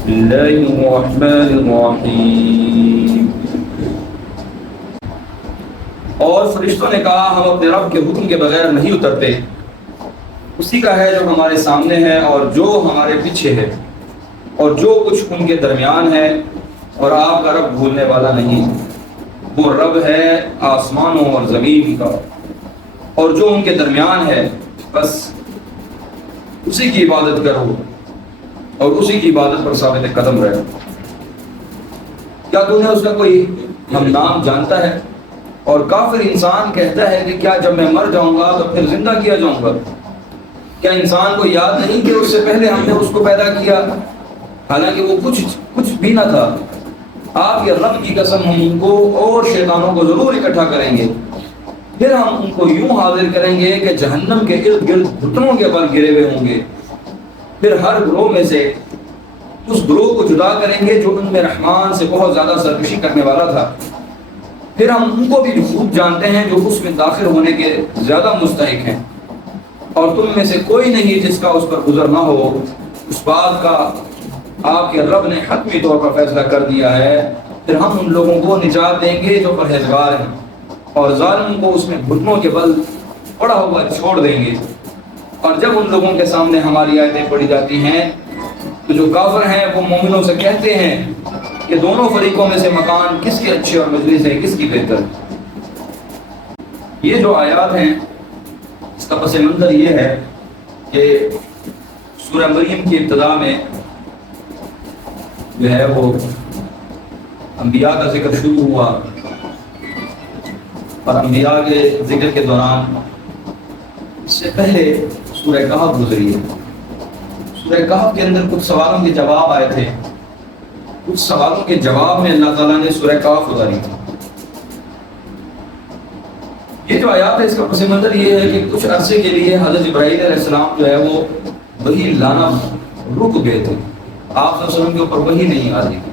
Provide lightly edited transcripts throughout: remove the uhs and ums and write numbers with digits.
بسم اللہ الرحمن الرحیم۔ اور فرشتوں نے کہا ہم اپنے رب کے حکم کے بغیر نہیں اترتے، اسی کا ہے جو ہمارے سامنے ہے اور جو ہمارے پیچھے ہے اور جو کچھ ان کے درمیان ہے، اور آپ کا رب بھولنے والا نہیں، وہ رب ہے آسمانوں اور زمین کا اور جو ان کے درمیان ہے، بس اسی کی عبادت کرو اور اسی کی عبادت پر ثابت قدم رہو۔ کیا تم نے اس کا کوئی ہم نام جانتا ہے؟ اور کافر انسان کہتا ہے کہ کیا جب میں مر جاؤں گا تو پھر زندہ کیا جاؤں گا؟ کیا انسان کو یاد نہیں کہ اس سے پہلے ہم نے اس کو پیدا کیا، حالانکہ وہ کچھ بھی نہ تھا؟ آپ کے رب کی قسم ہم ان کو اور شیطانوں کو ضرور اکٹھا کریں گے، پھر ہم ان کو یوں حاضر کریں گے کہ جہنم کے ارد گرد گھٹنوں کے بل گرے ہوئے ہوں گے، پھر ہر گروہ میں سے اس گروہ کو جدا کریں گے جو ان میں رحمان سے بہت زیادہ سرکشی کرنے والا تھا، پھر ہم ان کو بھی خوب جانتے ہیں جو اس میں داخل ہونے کے زیادہ مستحق ہیں، اور تم میں سے کوئی نہیں جس کا اس پر گزر نہ ہو۔ اس بات کا آپ کے رب نے حتمی طور پر فیصلہ کر دیا ہے، پھر ہم ان لوگوں کو نجات دیں گے جو پرہیزگار ہیں، اور ظالم کو اس میں گھٹنوں کے بل پڑا ہوا چھوڑ دیں گے۔ اور جب ان لوگوں کے سامنے ہماری آیتیں پڑھی جاتی ہیں تو جو کافر ہیں وہ مومنوں سے کہتے ہیں کہ دونوں فریقوں میں سے مکان کس کے اچھے اور مجلس ہے، کس کی بہتر ہے۔ یہ جو آیات ہیں اس کا پس منظر یہ ہے کہ سورہ مریم کی ابتدا میں جو ہے وہ انبیاء کا ذکر شروع ہوا، اور انبیاء کے ذکر کے دوران اس سے پہلے سورہ کہف گزری ہے۔ سورہ کہف کے اندر کچھ سوالوں کے جواب آئے تھے، کچھ سوالوں کے جواب میں اللہ تعالیٰ نے سورہ کہف اتاری تھی۔ یہ جو آیات ہے اس کا پس منظر یہ ہے کہ کچھ عرصے کے لیے حضرت جبرائیل علیہ السلام جو ہے وہ وحی لانا رک گئے تھے، آپ صلی اللہ علیہ وسلم کے اوپر وحی نہیں آ رہی تھی،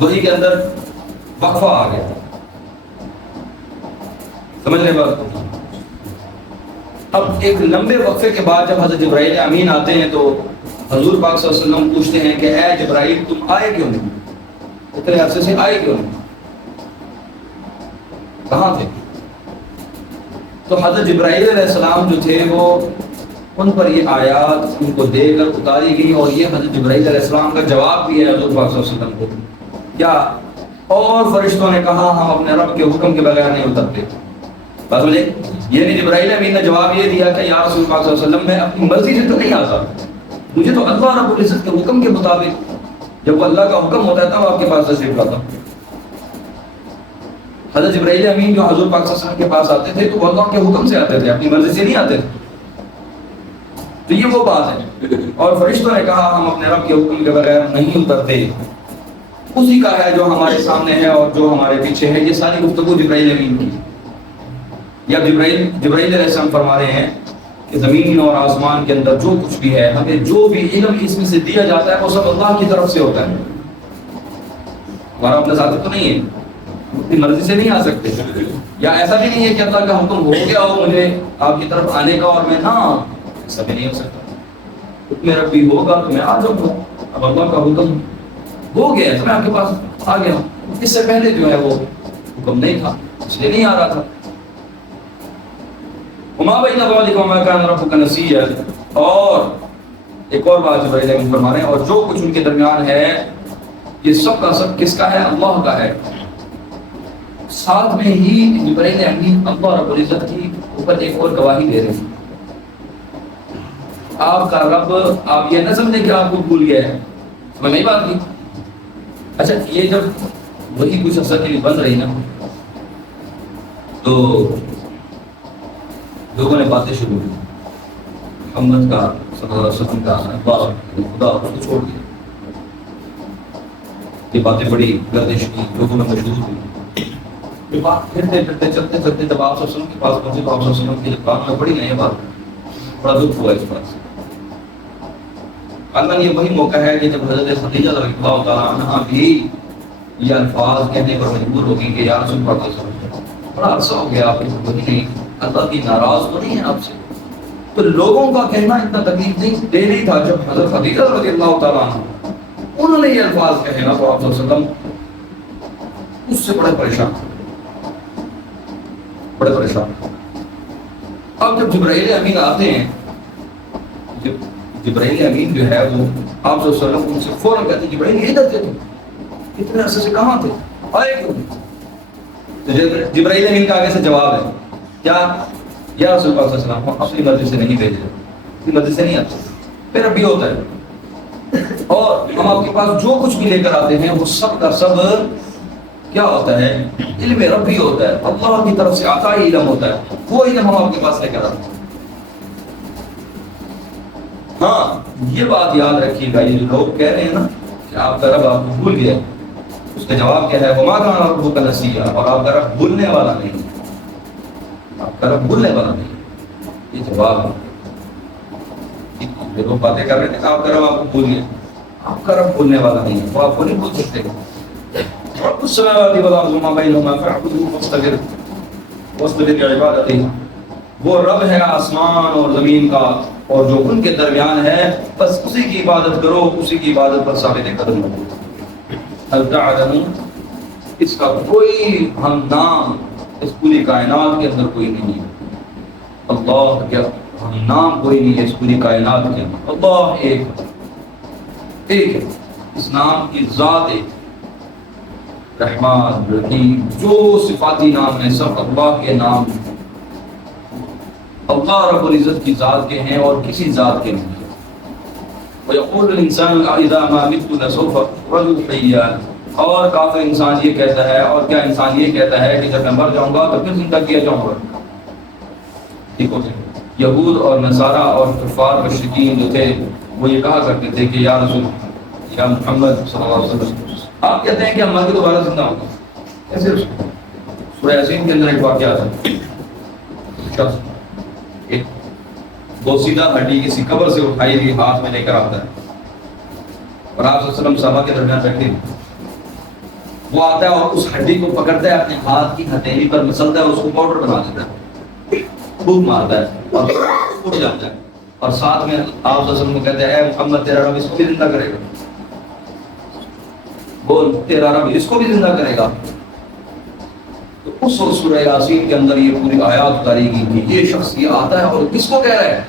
وحی کے اندر وقفہ آ گیا۔ سمجھنے بات، اب ایک لمبے وقفے کے بعد جب حضرت جبرائیل امین آتے ہیں تو حضور پاک صلی اللہ علیہ وسلم پوچھتے ہیں کہ اے جبرائیل تم آئے کیوں نہیں، اتنے عرصے سے آئے کیوں نہیں، کہاں تھے؟ تو حضرت جبرائیل علیہ السلام جو تھے وہ ان پر یہ آیات ان کو دے کر اتاری گئی، اور یہ حضرت جبرائیل علیہ السلام کا جواب بھی ہے حضور پاک صلی اللہ علیہ وسلم کو۔ کیا اور فرشتوں نے کہا ہم اپنے رب کے حکم کے بغیر نہیں اترتے؟ بات سمجھے؟ یہ نہیں جبرائیل امین نے جواب یہ دیا کہ یا رسول پاک صلی اللہ علیہ وسلم میں اپنی مرضی سے تو نہیں آتا، مجھے تو اللہ رب العزت کے حکم کے مطابق جب وہ اللہ کا حکم ہوتا ہے تب آپ کے پاس تشریف لاتا۔ حضرت جبرائیل امین جو حضور پاک صلی اللہ علیہ وسلم کے پاس آتے تھے تو وہ اللہ کے حکم سے آتے تھے، اپنی مرضی سے نہیں آتے تھے۔ تو یہ وہ بات ہے۔ اور فرشتوں نے کہا ہم اپنے رب کے حکم کے بغیر نہیں اترتے، اسی کا ہے جو ہمارے سامنے ہے اور جو ہمارے پیچھے ہے۔ یہ ساری گفتگو جبرائیل امین کی، یا جبرائیل علیہ السلام فرما رہے ہیں کہ زمین اور آسمان کے اندر جو کچھ بھی ہے، ہمیں جو بھی علم اس میں سے دیا جاتا ہے وہ سب اللہ کی طرف سے ہوتا ہے، ہمارا اپنا ذاتی تو نہیں ہے، اپنی مرضی سے نہیں آ سکتے، یا ایسا بھی نہیں ہے کہ اللہ کا حکم ہو گیا ہو مجھے آپ کی طرف آنے کا اور میں نہ آؤں، ایسا بھی نہیں ہو سکتا۔ حکم ربی ہوگا تو میں آ جاؤں گا، اب اللہ کا حکم ہو گیا تو میں آپ کے پاس آ گیا ہوں، اس سے پہلے جو ہے وہ حکم نہیں تھا اس لیے نہیں آ رہا تھا۔ وما بین ذلک وما کان ربک نسیا، اور ایک اور بات جبرائیل امین فرما رہے ہیں اور جو کچھ ان کے درمیان ہے یہ سب کا سب کس کا ہے؟ اللہ کا ہے۔ ساتھ میں ہی جبرائیل امین اللہ رب العزت کی اوپر ایک اور گواہی دے رہے ہیں، آپ کا رب، آپ یہ نہ سمجھیں کہ آپ کو بھول گیا ہے، سمجھ نہیں بات کی؟ اچھا یہ جب وہی کچھ اثر کے لیے بن رہی نا تو لوگوں نے باتیں شروع کی، محمد کا صلی اللہ علیہ وسلم کا خدا اس کو چھوڑ دیا، یہ باتیں بڑی گردش کی، لوگوں میں مشہور ہوئی، پھرتے پھرتے چلتے چلتے جب آپ صلی اللہ علیہ وسلم کے پاس پہنچے تو آپ صلی اللہ علیہ وسلم کی زبان میں پڑی نہیں ہے بات، بڑا دکھ ہوا اس بات سے۔ اللہ یہ وہی موقع ہے کہ جب حضرت خدیجہ رضی اللہ تعالیٰ عنہا بھی یہ الفاظ کہنے پر مجبور ہوگی کہ یا رسول اللہ صلی اللہ علیہ وسلم بڑا عرصہ ہو گیا آپ کی وہی نہیں، اللہ کی ناراض تو نہیں ہے آپ سے، تو لوگوں کا کہنا اتنا تکلیف نہیں تھا. جب حضرت خدیجہ رضی اللہ تعالیٰ عنہ انہوں نے یہ الفاظ کہے نا تو آپ صلی اللہ علیہ وسلم اس سے بڑے پریشان. اب جب جبرائیل امین آتے ہیں، جبرائیل امین جو ہے وہ آپ صلی اللہ علیہ وسلم ان سے فوراً کہتے ہیں جبرائیل یہ ادھر تھے تم اتنے عرصے سے کہاں تھے، آئے کیوں؟ تو جبرائیل امین کا آگے سے جواب ہے کیا؟ یا رسول اللہ صلی اللہ علیہ وسلم اپنی مرضی سے نہیں بھیجے، اپنی مرضی سے نہیں آتے، پھر اب بھی ہوتا ہے. اور ہم آپ کے پاس جو کچھ بھی لے کر آتے ہیں وہ سب کا سب کیا ہوتا ہے؟ علم ربی ہوتا ہے، اللہ کی طرف سے آتا ہی علم ہوتا ہے، وہ علم ہم آپ کے پاس لے کر آتے ہیں. ہاں یہ بات یاد رکھیے گا، یہ جو لوگ کہہ رہے ہیں نا کہ آپ کا رب آپ کو بھول گیا، اس کا جواب کیا ہے؟ وما کان ربک نسیا، اور آپ کا رب بھولنے والا نہیں، آپ کا رب بھولنے والا نہیں. یہ جواب ہے. لوگ باتیں کر رہے تھے کہ آپ کا رب آپ کو بھول گیا، آپ کا رب بھولنے والا نہیں ہے، وہ آپ کو نہیں بھول سکتے. رب السماوات والارض وما بینہما فاعبدہ واصطبر لعبادتہ، وہ رب ہے آسمان اور زمین کا اور جو ان کے درمیان ہے، بس اسی کی عبادت کرو، اسی کی عبادت پر ثابت قدم رہو. هل تعلم، اس کا کوئی ہم نام اس پوری کائنات کے اندر کوئی نہیں ہے. اللہ کیا ہم نام کوئی نہیں ہے اس پوری کائنات کے اندر. اللہ ایک ہے، اس نام کی ذات ایک، رحمان رحیم، جو صفاتی نام ہے سب اللہ کے نام ہیں. اللہ رب العزت کی ذات کے ہیں اور کسی ذات کے نہیں. وَيَقُولُ الْإِنسَانُ أَإِذَا مَا مِتُّ لَسَوْفَ أُخْرَجُ حَيًّا، اور کافر انسان یہ کہتا ہے، اور کیا انسان یہ کہتا ہے کہ جب میں مر جاؤں گا تو پھر زندہ کیا جاؤں گا. ٹھیک ہو گیا. یہود اور نصارہ اور کفار مشرکین جو تھے وہ یہ کہا کرتے تھے کہ یا رسول یا محمد صلی اللہ علیہ وسلم آپ کہتے ہیں کہ ہم مر کے دوبارہ زندہ ہوں گے، کیسے؟ سورہ یاسین کے اندر ایک واقعہ آتا ہے، شخص ایک بوسیدہ ہڈی کسی قبر سے اٹھائی ہوئی ہاتھ میں لے کر آتا ہے اور آپ صلی اللہ علیہ وسلم صحابہ کے درمیان بیٹھے ہیں. وہ آتا ہے اور اس ہڈی کو پکڑتا ہے، اپنے ہاتھ کی ہتھیلی پر مسلتا ہے، اس کو پاؤڈر بنا دیتا ہے، پھونک مارتا ہے اور اٹھ جاتا ہے. اور ساتھ میں آپ صلی اللہ علیہ وسلم کو کہتے ہیں اے محمد تیرا رب اس کو بھی زندہ کرے گا، بول تیرا رب اس کو بھی زندہ کرے گا. تو اس وقت سورہ یاسین کے اندر یہ پوری آیات اتاری گئی کہ یہ شخص یہ آتا ہے اور کس کو کہہ رہا ہے،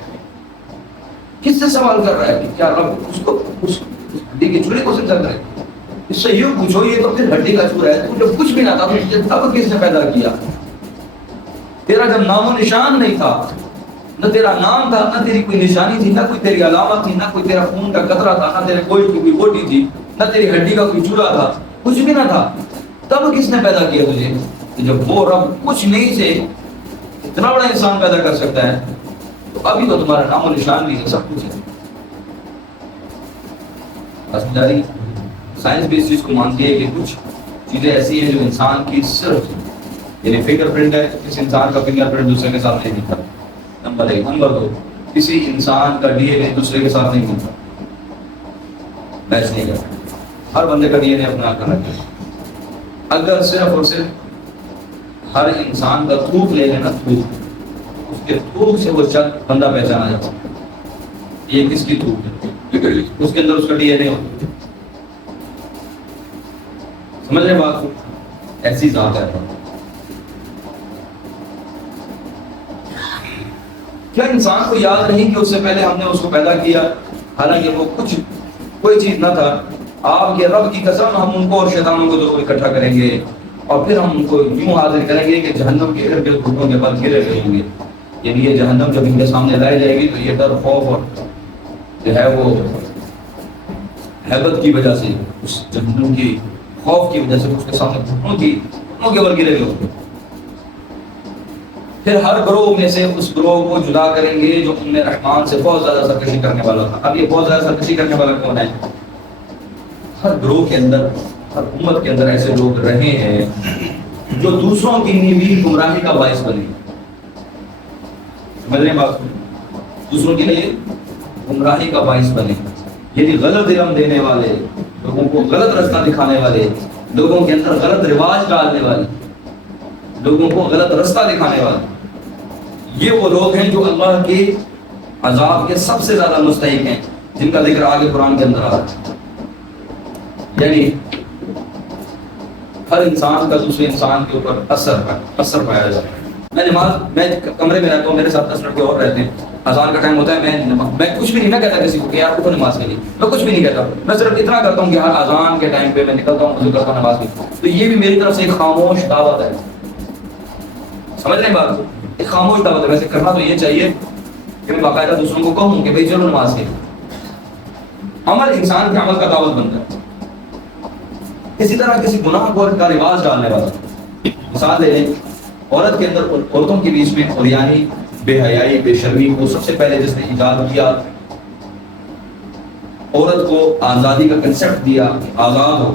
کس سے سوال کر رہا ہے کہ کیا رب اس کو اس ہڈی کے چورے کو زندہ کرے گا. اس سے یوں پوچھو یہ تو پھر ہڈی کا چورا ہے، تو جب کچھ بھی نہ تھا تو تب کس نے پیدا کیا؟ تیرا جب نام و نشان نہیں تھا، نہ تیرا نام تھا، نہ تیری کوئی نشانی تھی، نہ کوئی تیری علامت تھی، نہ کوئی تیرا خون کا قطرہ تھا، نہ تیرے گوشت کی کوئی بوٹی تھی، نہ تیری ہڈی کا کوئی چولہا تھا، کچھ بھی نہ تھا، تب کس نے پیدا کیا تجھے؟ جب وہ رب کچھ نہیں سے اتنا بڑا انسان پیدا کر سکتا ہے تو ابھی تو تمہارا نام و نشان بھی ہے، سب کچھ ہے. جاری سائنس بھی اس چیز کو مانتی ہے کہ کچھ چیزیں ایسی ہیں جو انسان کی صرف یعنی فنگر پرنٹ ہے، کسی انسان کا فنگر پرنٹ دوسرے کے ساتھ نہیں ملتا. نمبر 1. نمبر 2، کسی انسان کا ڈی این اے دوسرے کے ساتھ نہیں ملتا، میچ نہیں کرتا. ہر بندے کا ڈی این اے اپنا الگ ہے. اگر صرف اور صرف ہر انسان کا تھوک لے لینا، تھوک، اس کے تھوک سے وہ شخص بندہ پہچانا جاتا ہے یہ کس کی تھوک ہے، اس کے اندر اس کا ڈی این اے ہوتا ہے. سمجھ رہے بات کو؟ ایسی ذات ہے. کیا انسان کو یاد نہیں کہ اس سے پہلے ہم نے اس کو پیدا کیا، حالانکہ وہ کچھ کوئی چیز نہ تھا. آپ کے رب کی قسم ہم ان کو اور شیطانوں کو دونوں اکٹھا کریں گے اور پھر ہم ان کو یوں حاضر کریں گے کہ جہنم کے ارد گرد گھٹنوں کے بل گرے رہیں گے. یعنی یہ جہنم جب ان کے سامنے لائی جائے گی تو یہ ڈر، خوف اور جو ہے وہ ہیبت کی وجہ سے، اس جہنم کی خوف کی وجہ سے اس کے سامنے گھٹنوں کے بل گرے ہوئے. پھر ہر گروہ میں سے اس گروہ کو جدا کریں گے جو ان میں رحمان سے بہت زیادہ سرکشی کرنے والا تھا. اب یہ بہت زیادہ سرکشی کرنے والا کون ہے؟ ہر گروہ کے اندر، ہر امت کے اندر ایسے لوگ رہے ہیں جو دوسروں کی نیوی گمراہی کا باعث بنے. سمجھ رہے ہیں بات کو؟ دوسروں کے لیے گمراہی کا باعث بنے، یعنی غلط علم دینے والے، لوگوں کو غلط رستہ دکھانے والے، لوگوں کے اندر غلط رواج ڈالنے والے، لوگوں کو غلط رستہ دکھانے والے. یہ وہ لوگ ہیں جو اللہ کے عذاب کے سب سے زیادہ مستحق ہیں، جن کا ذکر آگے قرآن کے اندر آ رہا ہے۔ یعنی ہر انسان کا دوسرے انسان کے اوپر اثر پایا جاتا ہے۔ میں کمرے میں رہتا ہوں، میرے ساتھ 10 لڑکے اور رہتے ہیں، اذان کا ٹائم ہوتا ہے، میں کچھ بھی نہیں میں کہتا کسی کو کہ یار اٹھو نماز کے لیے، میں کچھ بھی نہیں کہتا، میں صرف اتنا کرتا ہوں کہ ہر اذان کے ٹائم پہ میں نکلتا ہوں، وضو کرتا ہوں، نماز کی۔ تو یہ بھی میری طرف سے ایک خاموش دعوت ہے، سمجھ رہے ہیں بات؟ ایک خاموش دعوت ہے۔ ویسے کرنا تو یہ چاہیے کہ میں باقاعدہ دوسروں کو کہوں کہ بھائی چلو نماز کے لیے۔ عمل انسان کے عمل کا دعوت بنتا ہے۔ اسی طرح کسی گناہ کو کا رواج ڈالنے والا، مثال لے لیں، عورت کے اندر عورتوں کے بیچ میں عریانی، بے حیائی، بے شرمی کو سب سے پہلے جس نے ایجاد کیا، عورت کو آزادی کا کنسیپٹ دیا، آزاد ہو،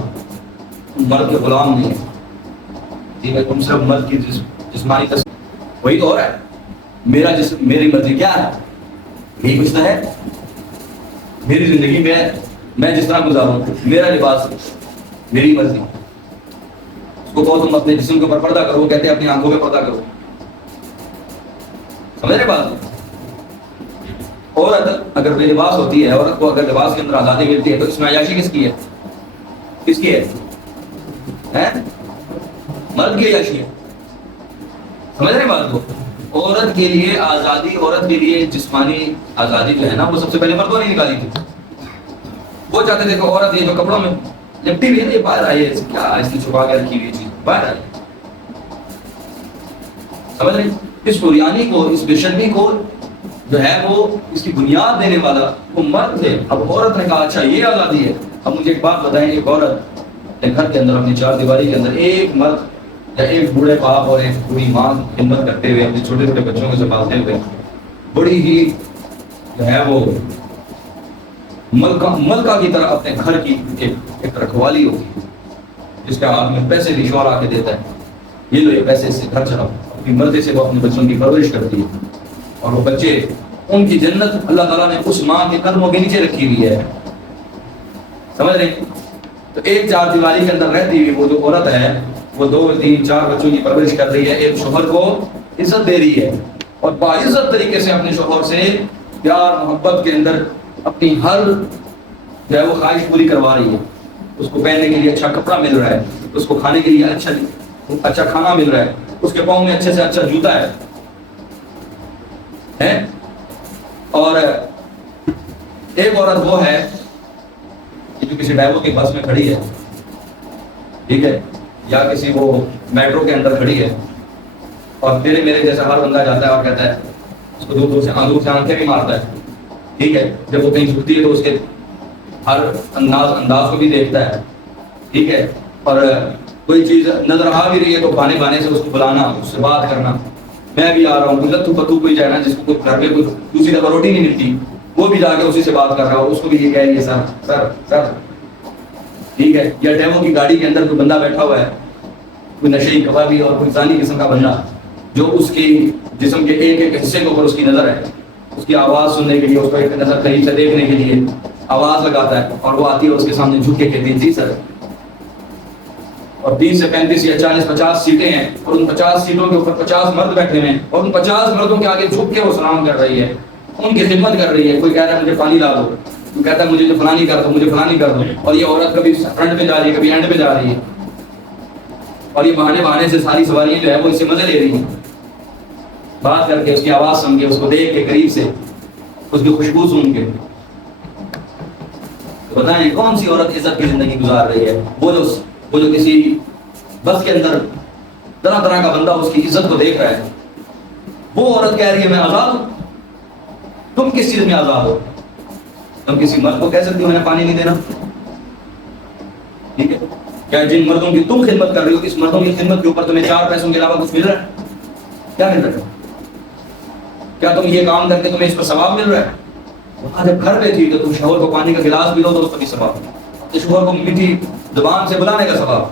مرد کے غلام نہیں ٹھیک ہے، تم صرف مرد کی جسمانی وہی تو ہو رہا ہے۔ میرا جسم، میری مرضی کیا ہے، یہی کچھ تو ہے میری زندگی میں جس طرح گزاروں، میرا لباس، میری مرضی۔ اس کو کہو تم اپنے جسم کے اوپر پردہ کرو، کہتے ہیں اپنی آنکھوں پہ پردہ کرو، سمجھ رہے بات؟ عورت اگر بے لباس ہوتی ہے، عورت کو اگر لباس کے اندر آزادی ملتی ہے، تو اس میں عیاشی کس کی ہے؟ کس کی ہے؟ مرد کی عیاشی ہے، سمجھ رہے بات کو؟ عورت کے لیے آزادی، عورت کے لیے جسمانی آزادی جو ہے نا، وہ سب سے پہلے مردوں نے نکالی تھی۔ وہ چاہتے تھے کہ عورت یہ جو کپڑوں میں لپٹی ہوئی ہے، یہ باہر آئی ہے، کیا اس نے چھپا کے رکھی ہوئی چیز باہر آئی، سمجھ رہے؟ اس عریانی کو، اس بے شرمی کو جو ہے وہ اس کی بنیاد دینے والا وہ مرد تھے۔ اب عورت نے کہا اچھا یہ آزادی ہے۔ اب مجھے ایک بات بتائیں، ایک عورت ایک گھر کے اندر اپنی چار دیواری کے اندر ایک مرد یا ایک بوڑھے باپ اور ایک بوڑھی ماں خدمت کرتے ہوئے، اپنے چھوٹے چھوٹے بچوں کو سنبھالتے ہوئے، بڑی ہی جو ہے وہ ملکہ کی طرح اپنے گھر کی ایک رکھوالی ہوتی ہے، جس کے ہاتھ میں پیسے بھی شوہر آ کے دیتا ہے، یہ لو یہ پیسے سے گھر چلاؤ، اپنی مرضی سے وہ اپنے بچوں کی پرورش کرتی ہے، اور وہ بچے، ان کی جنت اللہ تعالیٰ نے اس ماں کے قدموں کے نیچے رکھی ہوئی ہے، سمجھ رہے؟ تو ایک چار دیواری کے اندر رہتی ہوئی وہ جو عورت ہے، وہ 2 3 4 بچوں کی پرورش کر رہی ہے، ایک شوہر کو عزت دے رہی ہے، اور باعزت طریقے سے اپنے شوہر سے پیار محبت کے اندر اپنی ہر جو ہے وہ خواہش پوری کروا رہی ہے۔ اس کو پہننے کے لیے اچھا کپڑا مل رہا ہے، اس کو کھانے کے لیے اچھا کھانا مل رہا ہے، اس کے پاؤں میں اچھے سے اچھا جوتا ہے، اور ایک عورت وہ ہے جو کسی ڈرائیور کی بس میں کھڑی ہے، ٹھیک ہے، یا کسی وہ میٹرو کے اندر کھڑی ہے، اور تیرے میرے جیسا ہر بندہ جاتا ہے اور کہتا ہے، اس کو دور سے آنکھیں بھی مارتا ہے، ٹھیک ہے، جب وہ کہیں جھکتی ہے تو اس کے ہر انداز کو بھی دیکھتا ہے، ٹھیک ہے، اور کوئی چیز نظر آ بھی رہی ہے تو بانے سے اس کو بلانا، اس سے بات کرنا، میں بھی آ رہا ہوں، کوئی لتو پتو کوئی جائے نا جس کو گھر پہ کوئی دوسری دفعہ روٹی نہیں ملتی، وہ بھی جا کے اسی سے بات کر رہا ہو، اس کو بھی یہ کہہ رہی ہے سر، ٹھیک ہے، یا ڈیمو کی گاڑی کے اندر کوئی بندہ بیٹھا ہوا ہے، کوئی نشئی کبابی اور کوئی ثانی قسم کا بندہ، جو اس کی جسم کے ایک ایک حصے کے اوپر اس کی نظر ہے، اس کی آواز سننے کے لیے، اس کو ایک نظر قریب سے دیکھنے کے لیے آواز لگاتا ہے، اور وہ آتی ہے اس کے سامنے جھک کے کہتی ہے جی سر، اور 30 سے 35 یا 40 50 سیٹیں ہیں، اور ان 50 سیٹوں کے اوپر 50 مرد بیٹھے ہوئے ہیں، اور ان 50 مردوں کے آگے جھک کے وہ سلام کر رہی ہے، ان کی خدمت کر رہی ہے۔ کوئی کہہ رہا ہے مجھے پانی لا دو، کوئی کہتا ہے مجھے جو فلانی کر دو، مجھے فلانی کر دو، اور یہ عورت کبھی فرنٹ پہ جا رہی ہے، کبھی اینڈ پہ جا رہی ہے، اور یہ بہانے سے ساری سواریاں جو ہے وہ اس سے مزے لے رہی ہیں، بات کر کے، اس کی آواز سن کے، اس کو دیکھ کے قریب سے، اس کی خوشبو سن کے۔ بتائیں کون سی عورت عزت کی زندگی گزار رہی ہے؟ وہ جو کسی بس کے اندر طرح طرح کا بندہ اس کی عزت کو دیکھ رہا ہے، وہ عورت کہہ رہی ہے میں آزاد ہوں۔ تم کس چیز میں آزاد ہو؟ تم کسی مرد کو کہہ سکتی ہو میں نے پانی نہیں دینا؟ ٹھیک ہے، کیا جن مردوں کی تم خدمت کر رہی ہو، اس مردوں کی خدمت کے اوپر تمہیں 4 پیسوں کے علاوہ کچھ مل رہا ہے؟ کیا مل رہا ہے؟ کیا تم یہ کام کر کے تمہیں اس پر ثواب مل رہا ہے؟ وہاں جب گھر پہ تھی تو تم شوہر کو پانی کا گلاس پلو تو اس پر بھی ثواب، شوہر کو میٹھی زبان سے بلانے کا ثواب۔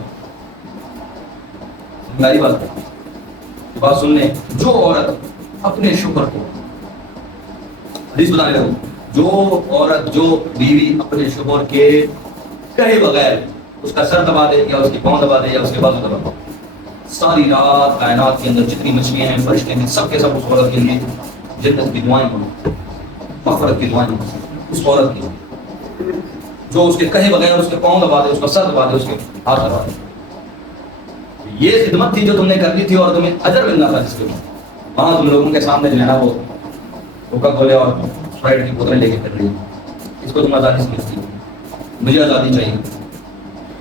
میری بات سننے، جو عورت اپنے شوہر کو، حدیث بتانے لگوں، جو عورت، جو بیوی اپنے شوہر کے کہے بغیر اس کا سر دبا دے، یا اس کی پاؤں دبا دے، یا اس کے بازو دبا دے، ساری رات کائنات کے اندر جتنی مچھلیاں ہیں، فرشتے ہیں، سب کے سب اس عورت کے لیے جنت کی دعائیں ہوں۔ مغفرت کی دعائیں اس عورت کی جو اس کے کہے بغیر اس کے پاؤں دبا دے، اس کا سر دبا دے، اس کے ہاتھ دبا دے. یہ خدمت تھی جو تم نے کرنی تھی اور تمہیں اجر ملنا تھا جس کے وہاں تم لوگوں کے سامنے جو ہے نا وہ کوکا کولے اور اسپرائٹ کی بوتلیں لے کے پھر رہی ہے. اس کو تم آزادی سمجھتی ہو، مجھے آزادی چاہیے.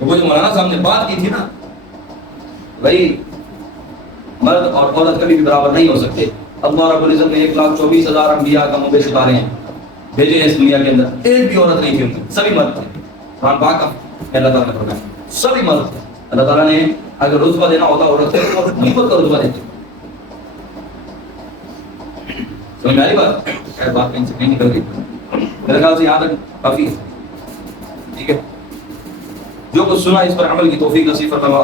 وہ جو مولانا صاحب نے بات کی تھی نا بھائی مرد اور عورت کبھی بھی برابر نہیں ہو سکتے. اللہ رب العزت نے 1,24,000 انبیاء کا مبے ستارے ہیں بھیجے ہیں اس دنیا کے اندر، ایک بھی عورت نہیں تھی ان میں، سبھی مرد تھے. قرآن پاک کا اللہ تعالیٰ نے فرمایا سبھی مرد تھے. اللہ تعالیٰ نے اگر رتبہ دینا ہوتا عورت سے تو نبوت کا رتبہ دیتے. سمجھ میں آئی بات؟ شاید بات کہیں سے نہیں نکل گئی، میرے خیال سے یہاں تک کافی ہے. ٹھیک ہے، جو کچھ سنا اس پر عمل کی توفیق نصیب فرمائے.